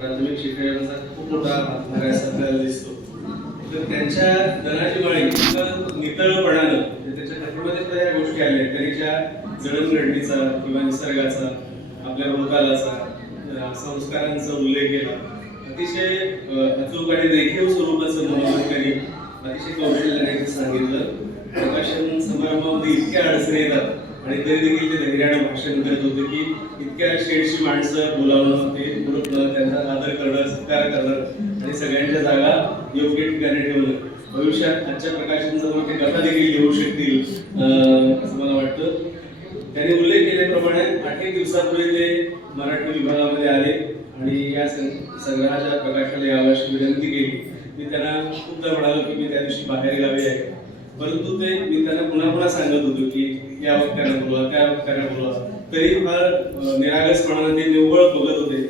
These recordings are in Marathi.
प्राथमिक शिक्षणाचा खूप मोठा हातभार असं आपल्याला दिसतो. तर त्यांच्या दराची वाळी नितळपणानं म्हणजे त्याच्या कथेमध्ये तर या गोष्टी आल्या. त्यांच्या जडणघडणीचा किंवा निसर्गाचा आपल्या भूकालाचा संस्कारांचा उल्लेख केला. अतिशय अचूक आणि रेखीव स्वरूपाचं मनोगत अतिशय कौशल्याने सांगितलं. प्रकाशन समारंभामध्ये इतक्या अडचणी येतात आणि तरी देखील ते धैर्यानं भाषण करत होते की इतक्या शेडची माणसं बोलावणं ते बोलवणं त्यांचा आदर करणं सत्कार करणं आणि सगळ्यांच्या जागा योग्य ठिकाणी ठेवणं. भविष्यात आजच्या प्रकाशनसमोर ते कथा देखील येऊ शकतील अं, असं मला वाटतं. त्यांनी उल्लेख केल्याप्रमाणे आठ एक दिवसापूर्वी ते मराठी विभागामध्ये आले आणि या संग्रहाच्या प्रकाशाला यावर्षी विनंती केली मी त्यांना खूपदा म्हणालो की मी त्या दिवशी बाहेर गावी आहे परंतु ते मी त्यांना पुन्हा पुन्हा सांगत होतो की या वक्त्याला बोलवा त्या वक्त्याला बोलवा तरी फार निरागसपणाने ते निव्वळ बघत होते.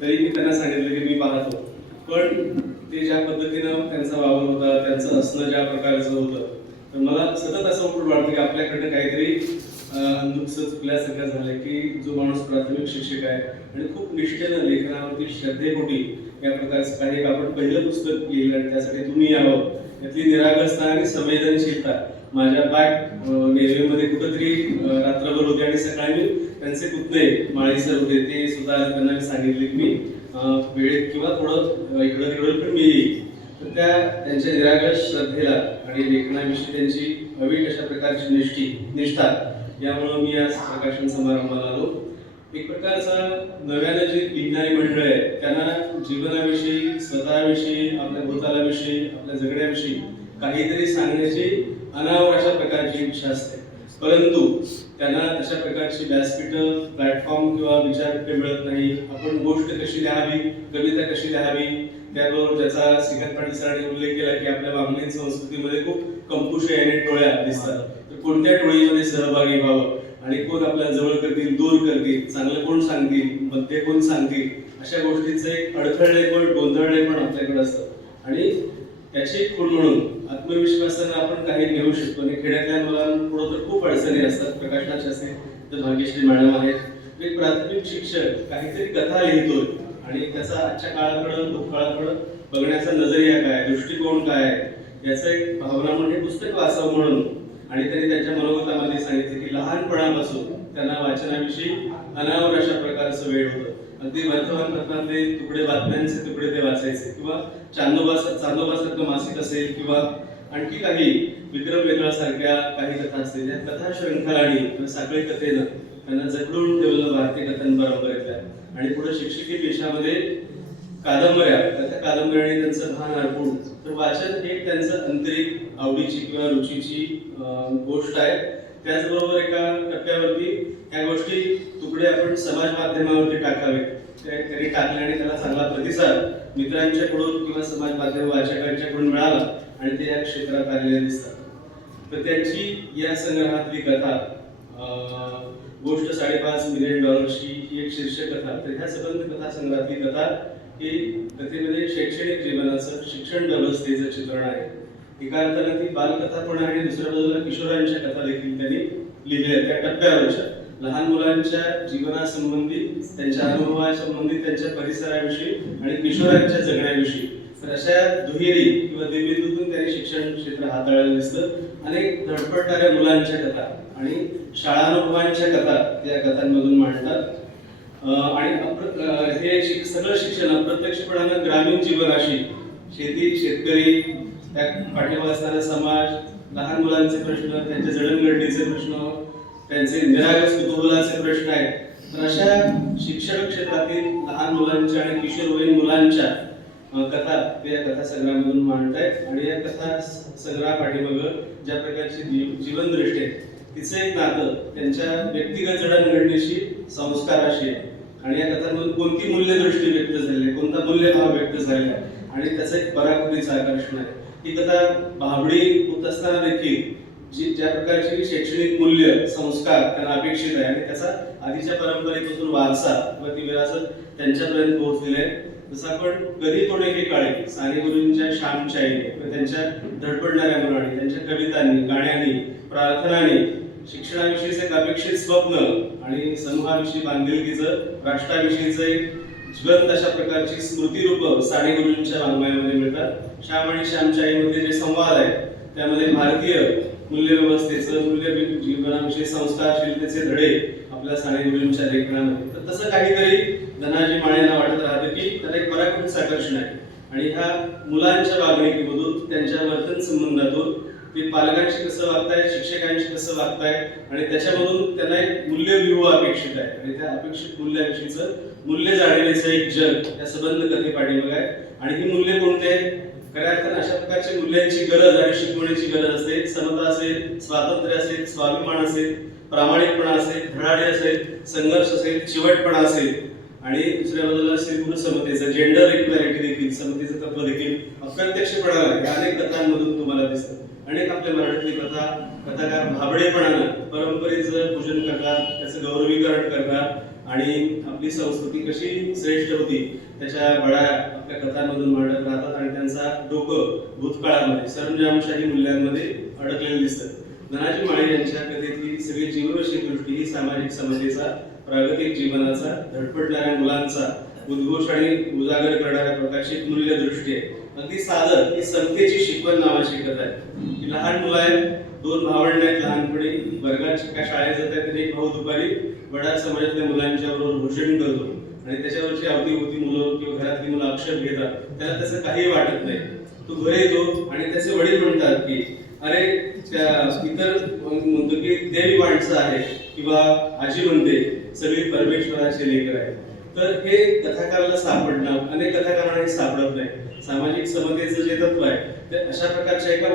तरी मी त्यांना सांगितलं की मी पाहतो. पण ते ज्या पद्धतीनं त्यांचा वावर होता त्यांचं असणं ज्या प्रकारचं होतं तर मला सतत असं वाटतं वाटतं की आपल्याकडनं काहीतरी नुकसं चुकल्यासारखं झालं की जो माणूस प्राथमिक शिक्षक आहे आणि खूप निष्ठेनं लेखनावरती श्रद्धेपोटी या प्रकारचं काही आपण पहिलं पुस्तक लिहिलं आणि त्यासाठी तुम्ही यावं. त्यातली निरागसता आणि संवेदनशीलता. माझ्या बॅग नेव्हीमध्ये कुठंतरी रात्रभर होते आणि सकाळी मी त्यांचे पुतणे माळी सर होते ते सुद्धा त्यांना सांगितले की मी वेळेत किंवा थोडं इकडं तिकडं पण मी येईल तर त्या त्यांच्या निरागस श्रद्धेला आणि लेखनाविषयी त्यांची अवीट अशा प्रकारची निष्ठी निष्ठा यामुळं मी आज प्रकाशन समारंभाला आलो. एक प्रकारचा नव्याने जे लिहिणारी मंडळ आहे त्यांना जीवनाविषयी स्वतःविषयी आपल्या भूतालाविषयी आपल्या जगण्याविषयी काहीतरी सांगण्याची अनावर अशा प्रकारची इच्छा असते. परंतु त्यांना तशा प्रकारची व्यासपीठं प्लॅटफॉर्म किंवा विचारपीठे मिळत नाही. आपण गोष्ट कशी लिहावी कविता कशी लिहावी त्याबरोबर ज्याचा सिंगत पाटील सरांनी उल्लेख केला की आपल्या बांगलीन संस्कृतीमध्ये खूप कंपुशे आणि टोळ्या दिसतात. तर कोणत्या टोळीमध्ये सहभागी व्हावं? आणि कोण आपल्या जवळ करतील दूर करतील चांगलं कोण सांगतील मध्य कोण सांगतील अशा गोष्टीचं एक अडथळे पण गोंधळले पण आपल्याकडे असतं आणि त्याची खूण म्हणून आत्मविश्वासानं आपण काही घेऊ शकतो. आणि खेड्यातल्या मुलांपुढं तर खूप अडचणी असतात. प्रकाशनाचे असे तर भाग्यश्री मॅडम आहेत. एक प्राथमिक शिक्षक काहीतरी कथा लिहितोय. आणि त्याचा आजच्या काळाकडं भूतकाळाकडं बघण्याचा नजरिया काय दृष्टिकोन काय याचं एक भावना म्हणजे पुस्तक वाचावं म्हणून आणि त्यांनी त्यांच्या मनोगतामध्ये सांगितले की लहानपणापासून त्यांना वाचनाविषयी अनावर अशा प्रकारचं वेळ होतं. अगदी वर्तमानपत्रातले तुकडे बातम्यांचे तुकडे ते वाचायचे किंवा चांदोबा चांदोबासारखं मासिक असेल किंवा आणखी काही विक्रम वेगळा सारख्या काही कथा असतील या कथा शृंखलानी किंवा साखळी कथेनं त्यांना जकडून ठेवलं भारतीय कथन परंपरेतल्या आणि पुढे शिक्षकी पेशामध्ये कादंबऱ्या त्या कादंबऱ्याने त्यांचं भान अर्पून तर वाचन हे एक त्यांचं आंतरिक आवडीची किंवा रुचीची गोष्ट आहे. त्याचबरोबर एका टप्प्यावरती ह्या गोष्टी तुकडे आपण समाज माध्यमावरती टाकावे त्यांनी टाकले आणि त्याला चांगला प्रतिसाद मित्रांच्याकडून किंवा समाज माध्यम वाचकांच्याकडून मिळाला आणि ते या क्षेत्रात आलेले दिसतात. तर त्यांची या संग्रहातली कथा गोष्ट साडेपाच मिलियन डॉलरची ही एक शीर्षक कथा. तर ह्या सबंध कथा संग्रहातली कथा ही कथेमध्ये शैक्षणिक जीवनाचं शिक्षण व्यवस्थेचं चित्रण आहे. एका अर्थाने ती बालकथा पण आणि दुसऱ्या बाजूला किशोरांच्या कथा देखील त्यांनी लिहिल्या आहेत. त्या टप्प्यावरच्या लहान मुलांच्या जीवनासंबंधी त्यांच्या अनुभवासंबंधी त्यांच्या परिसराविषयी आणि किशोरांच्या जगण्याविषयी. तर अशा दुहेरी किंवा द्विबिंदूतून त्यांनी शिक्षण क्षेत्र हाताळलेलं दिसतं. अनेक धडपडणाऱ्या मुलांच्या कथा आणि शाळानुभवांच्या कथा त्या कथांमधून मांडतात. आणि हे सगळं शिक्षण अप्रत्यक्षपणानं ग्रामीण जीवनाशी शेती शेतकरी त्या पाठीमागे असणारा समाज लहान मुलांचे प्रश्न त्यांच्या जडणघडणीचे प्रश्न त्यांचे निरागस कुतुबुलाचे प्रश्न आहेत. तर अशा शिक्षण क्षेत्रातील लहान मुलांच्या आणि किशोरवयीन मुलांच्या कथा ते या कथा संग्रहामधून आहेत आणि या कथा संग्रहा पाठीमागं ज्या प्रकारची जीव जीवनदृष्टी आहे तिचं एक नातं त्यांच्या व्यक्तिगत जडणघडणीशी संस्काराशी आहे. आणि या कथांमधून कोणती मूल्यदृष्टी व्यक्त झाली आहे? कोणता मूल्यभाव व्यक्त झालेला आहे? आणि त्याचं एक पराकुटीचं आकर्षण आहे. ही कथा भाबडी होत असताना देखील जी ज्या प्रकारची शैक्षणिक मूल्य संस्कार त्यांना अपेक्षित आहे आणि त्याचा आधीच्या परंपरेपासून वारसा व ती विरासत त्यांच्यापर्यंत पोहोचलेली आहे. जसं आपण कधी कोणी हे काळे साने गुरूंच्या श्यामशाहीने व त्यांच्या धडपडणाऱ्या मुलांनी त्यांच्या कवितांनी गाण्यांनी प्रार्थनांनी शिक्षणाविषयीचं एक अपेक्षित स्वप्न आणि समूहाविषयी बांधिलकीचं राष्ट्राविषयीचं एक ज्वलंत अशा प्रकारची स्मृतिरूप साने गुरुजींच्या वाङ्मयामध्ये मिळतात. श्याम आणि श्यामच्या आईमध्ये जे संवाद आहेत त्यामध्ये भारतीय मूल्य व्यवस्थेचं मूल्य जीवनाविषयी संस्कारशीलतेचे धडे आपल्या साने गुरुजींच्या लेखनामध्ये. तर तसं काहीतरी धनाजी माळ्यांना वाटत राहतं की त्याला एक पराक्रमच आकर्षण आहे. आणि ह्या मुलांच्या वागणुकीमधून त्यांच्या वर्तन संबंधातून ते पालकांशी कसं वागताय शिक्षकांशी कसं वागताय आणि त्याच्यामधून त्यांना एक मूल्यव्यूह अपेक्षित आहे. आणि त्या अपेक्षित मूल्याविषयीचं मूल्य जाणण्याचं एक जग या सबंध कथे पाठीमागे आहे आणि ही मूल्य कोणते? खऱ्या अर्थानं अशा प्रकारची मूल्यांची गरज आणि शिकवण्याची गरज असते. समता असेल स्वातंत्र्य असेल स्वाभिमान असेल प्रामाणिकपणा असेल धडाडे असेल संघर्ष असेल चिवटपणा असेल. आणि दुसऱ्या बाजूला असेल समतेचं जेंडर इक्वॅलिटी देखील समतेचं तत्व देखील अप्रत्यक्षपणाला या अनेक कथांमधून तुम्हाला दिसतं. अनेक आपल्या मराठीतली कथा कथाकार भाबडेपणानं परंपरेचं पूजन करतात त्याचं गौरवीकरण करतात. आणि आपली संस्कृती कशी श्रेष्ठ होती त्याच्या बळ्या आपल्या कथांमधून मांडत राहतात आणि त्यांचा डोकं भूतकाळामध्ये सरंजामशाही मूल्यांमध्ये अडकलेलं दिसतं. धनाजी माळे यांच्या कथेतली सगळी जीवनशी दृष्टी ही सामाजिक समस्येचा प्रागतिक जीवनाचा धडपडणाऱ्या मुलांचा उद्घोष आणि उजागर करणाऱ्या प्रकाशित मूल्य दृष्टी आहे. अगदी साधं ही संतेची शिकवण नावाची कथा आहे. ही लहान मुलं आहेत दोन भावंड आहेत लहानपणी वर्गात शिका शाळेत जातात आणि एक भाऊ दुपारी वडा समाजातल्या मुलांच्या बरोबर भूषण करतो. आणि त्याच्यावरची अवतीभोवती मुलं किंवा घरातली मुलं अक्षर घेतात. त्याला तसं काही वाटत नाही. तो घरी येतो आणि त्याचे वडील म्हणतात की अरे त्या इतर म्हणतो की देवी माणसं आहे किंवा आजी म्हणते सगळी परमेश्वराचे लेकर आहे तर हे कथाकाराला सापडणं अनेक कथाकारांना हे सापडत नाही. सामाजिक समतेचं जे तत्व आहे ते अशा प्रकारच्या एका